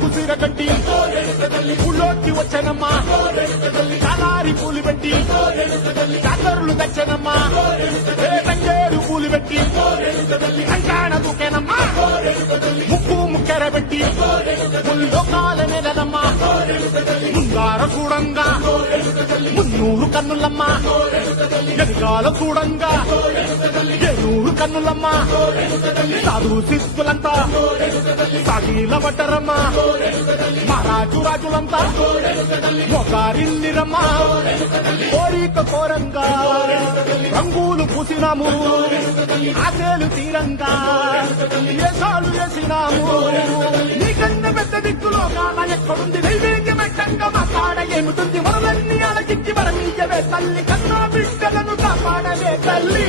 కుసిర కట్టి ఊళ్ళోకి వచ్చనమ్మా కలారి పూలు పెట్టి కాకరులు తెచ్చనమ్మా తంగేరు పూలు పెట్టి కంకాణ దూకేనమ్మా ముక్కు ముక్కెర పెట్టి ముల్లోకాల నెలదమ్మా ముంగార చూడంగా మున్నూరు కన్నులమ్మా ఎనకాల చూడంగా ఏనూరు కన్నులమ్మా సాధు శిస్తులంతా సాగిల పట్టరమ్మా మహారాజు రాజులంతా ఒకరిల్లిరమ్మా కోరిక కోరంగా రంగులు పూసినాము ఆశలు తీరంగా వేషాలు వేసినాము నీకన్నా పెద్ద దిక్కులో కాల ఎక్కడుంది నైవేద్యమెట్టంగా మా కాడ ఏమిటుంది మనలన్నీ అలకిచ్చి వరమీయవే తల్లి కన్నా బిడ్డలను కాపాడవే తల్లి